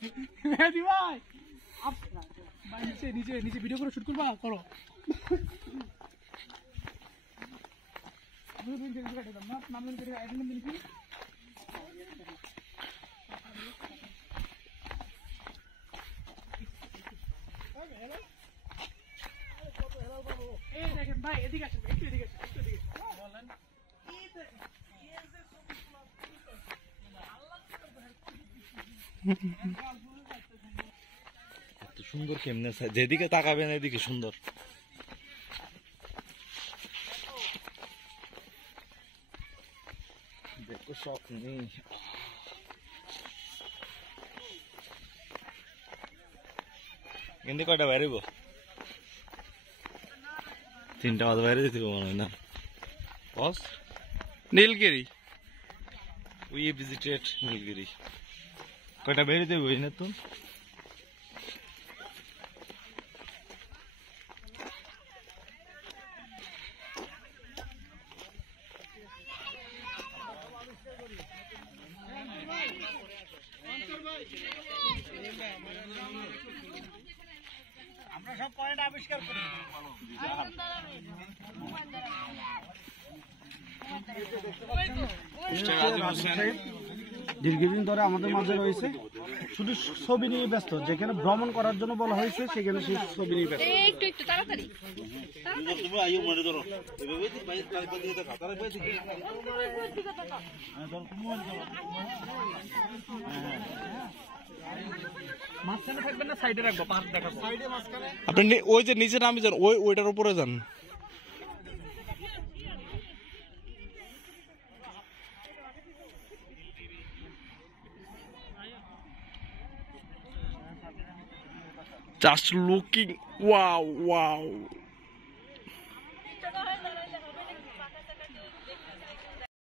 মেহেদি ভাই ভাই নিচে নিচে নিচে ভিডিও করে শুট করবা করো দেখেন ভাই এদিকে আসেন একটু এদিকে বলেন এত সুন্দর কেমনে যেদিকে তাকাবেন এদিকে সুন্দর। দেখো শখ নেই। কিন্তু কয়টা বেরোব? 3টা বাজে বাইরে যেতে মনে হয় না। বস নীলগিরি, উই ভিজিটেড নীলগিরি। কয়টা বেরিয়ে দেবো না তো? আমরা সব পয়েন্ট আবিষ্কার করি। দীর্ঘদিন ধরে আমাদের মাঝে রয়েছে, শুধু ছবি নিয়ে ব্যস্ত। যেখানে ভ্রমণ করার জন্য বলা হয়েছে সেখানে সেই ছবি নিয়ে ব্যস্ত। একটু একটু তাড়াতাড়ি মাঝখানে থাকবেন না সাইডে রাখবো? পার্ক দেখাবো সাইডে, মাঝখানে। আপনি ওই যে নিচে নামি যান, ওইটার উপরে যান। Just looking, wow, wow.